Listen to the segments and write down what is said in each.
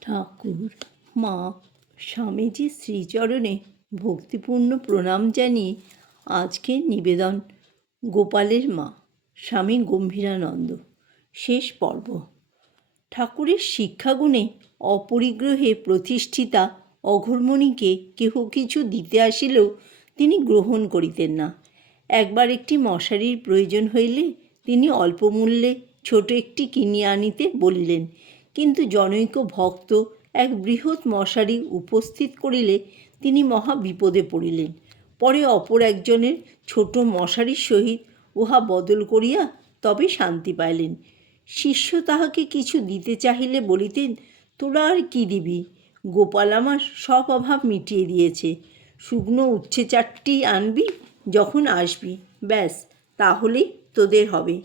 ঠাকুর, মা স্বামীজির শ্রীচরণে ভক্তিপূর্ণ প্রণাম জানিয়ে আজকের নিবেদন, গোপালের মা, স্বামী গম্ভীরানন্দ। শেষ পর্ব। ঠাকুরের শিক্ষাগুণে অপরিগ্রহে প্রতিষ্ঠিতা অঘরমণিকে কেহ কিছু দিতে আসিলেও তিনি গ্রহণ করিতেন না। একবার একটি মশারির প্রয়োজন হইলে তিনি অল্প মূল্যে ছোট একটি কিনিয়া আনিতে বলিলেন কিন্তু জনৈক ভক্ত এক বৃহৎ মশারি উপস্থিত করিলে তিনি মহা বিপদে পড়িলেন। পরে অপর একজনের ছোট মশারির সহিত উহা বদল করিয়া তবে শান্তি পাইলেন। শিষ্য তাহাকে কিছু দিতে চাহিলে বলিতেন, তোরা আর কি দিবি? গোপাল আমার সব অভাব মিটিয়ে দিয়েছে। শুকনো উচ্ছে চারটি আনবি, যখন আসবি, ব্যাস, তাহলেই তোদের হবে।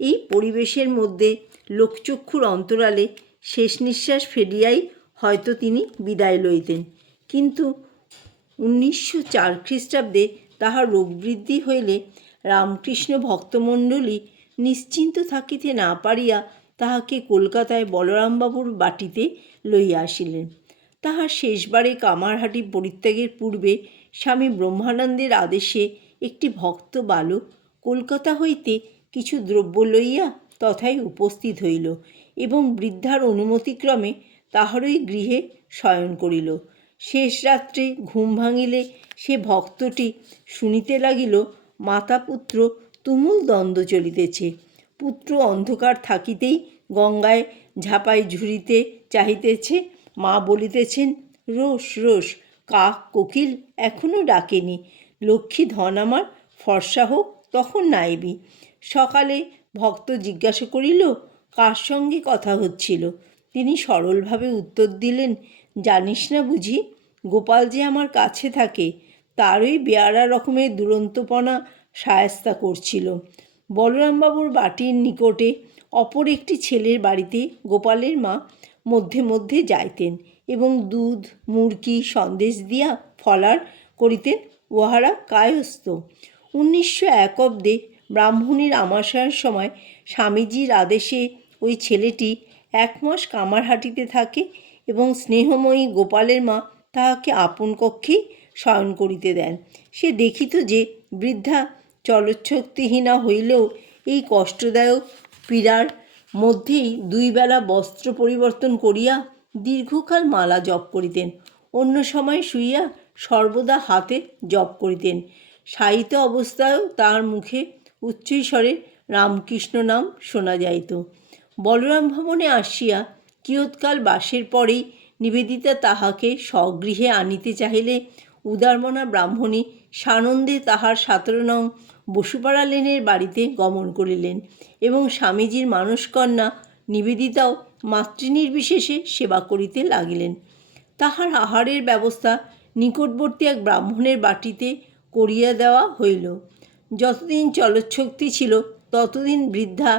এই পরিবেশের মধ্যে লোকচক্ষুর অন্তরালে শেষ নিঃশ্বাস ফেলিয়াই হয়তো তিনি বিদায় লইতেন। কিন্তু উনিশশো চার খ্রিস্টাব্দে তাহার রোগবৃদ্ধি হইলে রামকৃষ্ণ ভক্তমণ্ডলী নিশ্চিন্ত থাকিতে না পারিয়া তাহাকে কলকাতায় বলরামবাবুর বাটিতে লইয়া আসিলেন। তাহার শেষবারে কামারহাটি পরিত্যাগের পূর্বে স্বামী ব্রহ্মানন্দের আদেশে একটি ভক্ত বালক কলকাতা হইতে কিছু দ্রব্য লইয়া তথায় উপস্থিত হইল। এবং বৃদ্ধার অনুমতিক্রমে তাহারই গৃহে শয়ন করিল। শেষ রাত্রে ঘুম ভাঙিলে সে ভক্তটি শুনিতে লাগিল মাতা পুত্র তুমুল দ্বন্দ্ব চলিতেছে। পুত্র অন্ধকার থাকিতেই গঙ্গায় ঝাঁপাই ঝুড়িতে চাহিতেছে। মা বলিতেছেন, রোষ রোষ, কাক কোকিল এখনও ডাকেনি। লক্ষ্মী ধন আমার, ফর্সা হোক, তখন নাইবি। সকালে ভক্ত জিজ্ঞাসা করিল কার সঙ্গে কথা হচ্ছিল? তিনি সরলভাবে উত্তর দিলেন, জানিস না বুঝি, গোপাল যে আমার কাছে থাকে, তারই বেয়ারা রকমের দুরন্তপনা সায়স্তা করছিল। বলরামবাবুর বাটির নিকটে অপর একটি ছেলের বাড়িতে গোপালের মা মধ্যে মধ্যে যাইতেন এবং দুধ মুরকি সন্দেশ দিয়া ফলার করিতেন উহারা কায়স্থ। উনিশশো এক অব্দে ব্রাহ্মণীর আমাশয়ের সময় স্বামীজির আদেশে ওই ছেলেটি এক মাস কামারহাটিতে থাকে এবং স্নেহময়ী গোপালের মা তাহাকে আপন কক্ষেই শয়ন করিতে দেন। সে দেখিত যে বৃদ্ধা চলচ্ছক্তিহীনা হইলেও এই কষ্টদায়ক পীড়ার মধ্যেই দুই বেলা বস্ত্র পরিবর্তন করিয়া দীর্ঘকাল মালা জপ করিতেন। অন্য সময় শুইয়া সর্বদা হাতে জপ করিতেন। শায়িত অবস্থায়ও তার মুখে উচ্চৈস্বরে রামকৃষ্ণ নাম শোনা যাইত। বলরাম ভবনে আসিয়া কিয়ৎকাল বাসের পরেই নিবেদিতা তাহাকে স্বগৃহে আনিতে চাহিলে, উদারমনা ব্রাহ্মণী সানন্দে তাহার সতেরো নং বসুপাড়া লেনের বাড়িতে গমন করিলেন এবং স্বামীজির মানসকন্যা নিবেদিতাও মাতৃনির্বিশেষে সেবা করিতে লাগিলেন। তাহার আহারের ব্যবস্থা নিকটবর্তী এক ব্রাহ্মণের বাটিতে করিয়া দেওয়া হইল। যতদিন চলচ্ছক্তি ছিল, ততদিন বৃদ্ধা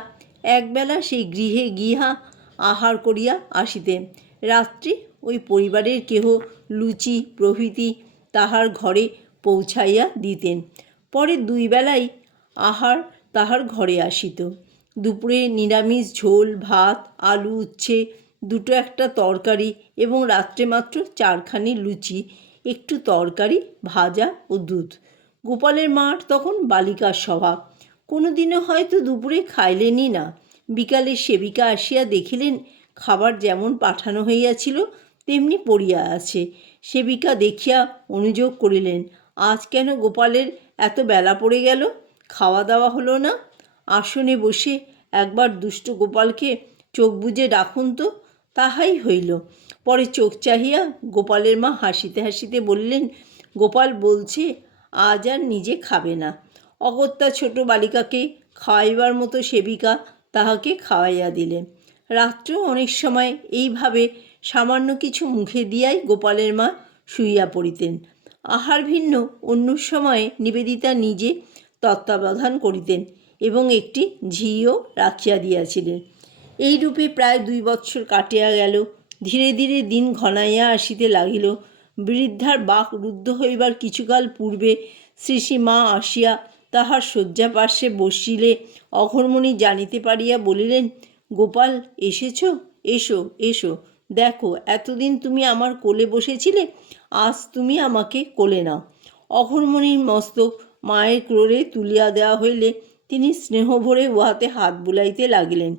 একবেলা সেই গৃহে গিহা আহার করিয়া আসিতেন রাত্রি ওই পরিবারের কেহ লুচি, প্রভৃতি তাহার ঘরে পৌঁছাইয়া দিতেন। পরে দুই বেলাই আহার তাহার ঘরে আসিত। দুপুরে নিরামিষ ঝোল, ভাত, আলু, উচ্ছে, দুটো একটা তরকারি এবং রাত্রে মাত্র চারখানি লুচি, একটু তরকারি, ভাজা ও দুধ। গোপালের মার তখন বালিকার স্বভাব। কোনো দিনও হয়তো দুপুরে খাইলেনই না। বিকালে সেবিকা আসিয়া দেখিলেন, খাবার যেমন পাঠানো হইয়াছিল, তেমনি পড়িয়া আছে। সেবিকা দেখিয়া অনুযোগ করিলেন, আজ কেন গোপালের এত বেলা পড়ে গেল? খাওয়া দাওয়া হলো না? আসনে বসে একবার দুষ্ট গোপালকে চোখ বুজে ডাকুন তো। তাহাই হইল। পরে চোখ চাহিয়া গোপালের মা হাসিতে হাসিতে বললেন, গোপাল বলছে, আজ আর নিজে খাবে না। অগত্যা ছোট বালিকাকে খাওয়াইবার মতো সেবিকা তাহাকে খাওয়াইয়া দিলেন। রাত্রেও অনেক সময় এইভাবে সামান্য কিছু মুখে দিয়াই গোপালের মা শুইয়া পড়িতেন। আহার ভিন্ন অন্য সময়ে নিবেদিতা নিজে তত্ত্বাবধান করিতেন এবং একটি ঝিও রাখিয়া দিয়াছিলেন। এইরূপে প্রায় দুই বৎসর কাটিয়া গেল। ধীরে ধীরে দিন ঘনাইয়া আসিতে লাগিল। বৃদ্ধার বাক রুদ্ধ হইবার কিছুকাল পূর্বে শ্রী মা আসিয়া তাহার শয্যা পার্শ্বে বসিলে অঘরমণি জানিতে পারিয়া বলিলেন, গোপাল, এসেছ? এসো এসো। দেখো, এতদিন তুমি আমার কোলে বসেছিলে, আজ তুমি আমাকে কোলে নাও। অঘরমণির মস্তক মায়ের ক্রোড়ে তুলিয়া দেওয়া হইলে তিনি স্নেহ ভরে উহাতে হাত বুলাইতে লাগিলেন।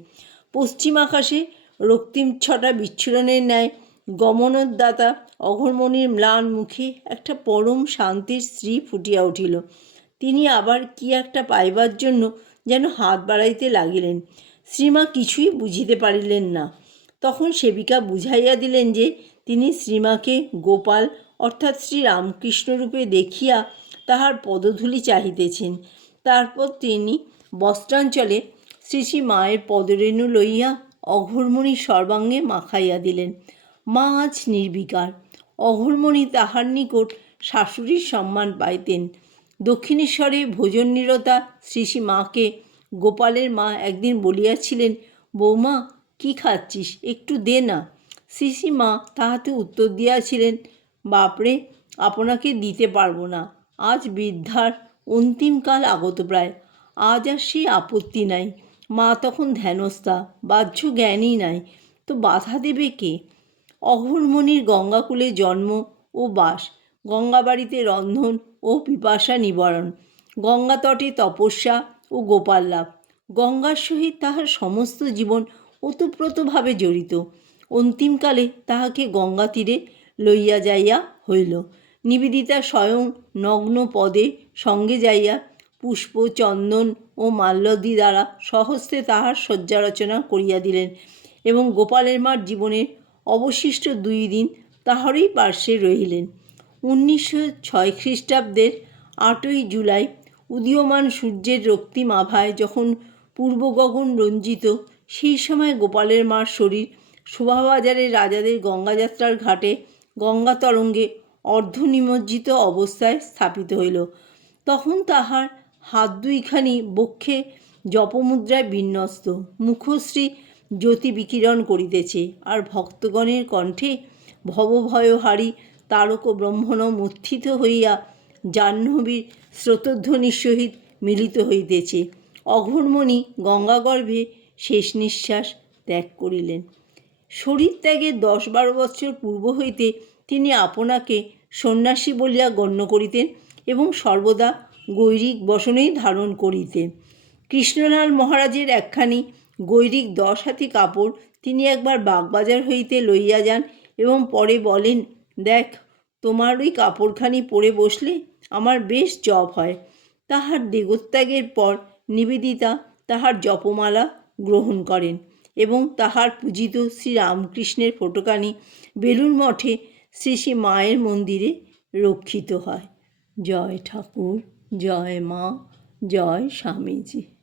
পশ্চিম আকাশে রক্তিম ছটা বিচ্ছুরণের ন্যায় গমনোদ্দাতা অঘরমণির ম্লান মুখে একটা পরম শান্তির স্ত্রী ফুটিয়া উঠিল। তিনি আবার কি একটা পাইবার জন্য যেন হাত বাড়াইতে লাগিলেন। শ্রীমা কিছুই বুঝিতে পারিলেন না। তখন সেবিকা বুঝাইয়া দিলেন যে, তিনি শ্রীমাকে গোপাল অর্থাৎ শ্রী রামকৃষ্ণরূপে দেখিয়া তাহার পদধূলি চাহিতেছেন। তারপর তিনি বস্ত্রাঞ্চলে শ্রী শ্রী মায়ের পদরেণু লইয়া অঘরমণি সর্বাঙ্গে মাখাইয়া দিলেন। মা আজ নির্বিকার। অঘরমণি তাহার নিকট শাশুড়ির সম্মান পাইতেন। দক্ষিণেশ্বরে ভোজননিরতা শ্রী শ্রী মাকে গোপালের মা একদিন বলিয়াছিলেন, বৌমা, কি খাচ্ছিস? একটু দে না। শ্রী শ্রী মা তাহাতে উত্তর দিয়াছিলেন, বাপরে, আপনাকে দিতে পারব না। আজ বৃদ্ধার অন্তিমকাল আগত প্রায়। আজ আর সেই আপত্তি নাই। মা তখন ধ্যানস্থা, বাহ্য জ্ঞানই নাই। তো বাধা দেবে কে? অহরমণির গঙ্গাকুলে জন্ম ও বাস। গঙ্গাবাড়িতে রন্ধন ও পিপাসা নিবারণ। গঙ্গা তটে তপস্যা ও গোপাল লাভ। গঙ্গার সহিত তাহার সমস্ত জীবন ওতপ্রোতভাবে জড়িত। অন্তিমকালে তাহাকে গঙ্গা তীরে লইয়া যাইয়া হইল। নিবেদিতা স্বয়ং নগ্ন পদে সঙ্গে যাইয়া পুষ্প, চন্দন ও মাল্যদি দ্বারা সহস্তে তাহার শয্যা রচনা করিয়া দিলেন এবং গোপালের মার জীবনের অবশিষ্ট দুই দিন তাহারই পার্শ্বে রহিলেন। উনিশশো ছয় খ্রিস্টাব্দের আটই জুলাই উদীয়মান সূর্যের রক্তিম আভায় যখন পূর্ব গগন রঞ্জিত, সেই সময় গোপালের মার শরীর শোভাবাজারের রাজাদের গঙ্গাযাত্রার ঘাটে গঙ্গা তরঙ্গে অর্ধনিমজ্জিত অবস্থায় স্থাপিত হইল। তখন তাহার হাত দুইখানি বক্ষে জপমুদ্রায় বিন্যস্ত। মুখশ্রী জ্যোতি বিকিরণ করিতেছে আর ভক্তগণের কণ্ঠে ভবভয়হারী তারক ব্রহ্মণ মূর্ছিত হইয়া জাহ্নবীর স্রোতধ্বনির সহিত মিলিত হইতেছে। অঘরমণি গঙ্গাগর্ভে শেষ নিঃশ্বাস ত্যাগ করিলেন। শরীর ত্যাগের দশ বারো বৎসর পূর্ব হইতে তিনি আপনাকে সন্ন্যাসী বলিয়া গণ্য করিতেন এবং সর্বদা গৈরিক বসনেই ধারণ করিতেন। কৃষ্ণলাল মহারাজের একখানি গৈরিক দশ হাতি কাপড় তিনি একবার বাগবাজার হইতে লইয়া যান এবং পরে বলেন দেখ, তোমার ওই কাপড়খানি পরে বসলে আমার বেশ জব হয়। তাহার দেগত্যাগের পর নিবেদিতা তাহার জপমালা গ্রহণ করেন এবং তাহার পূজিত শ্রী রামকৃষ্ণের ফটোকানি বেলুর মঠে শ্রী শ্রী মায়ের মন্দিরে রক্ষিত হয়। জয় ঠাকুর, জয় মা, জয় স্বামীজি।